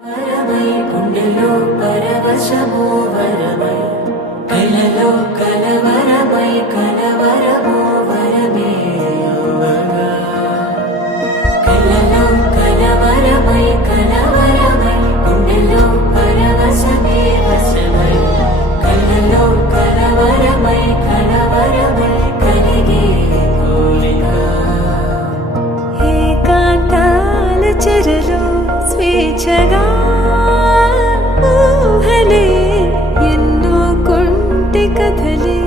వరమై గుండెలో పరవశమో వరమై కలలో కలవరమై కలవరమో వరమే యువగా కలలో కలవరమై కలవరమై గుండెలో పరవశమే వశమై కలలో కలవరమై కలవరమై కలిగే కోరిక ఏకాంతాల చెరలో స్వేచ్ఛగా ఊహలే ఎన్నో కొంటి కథలే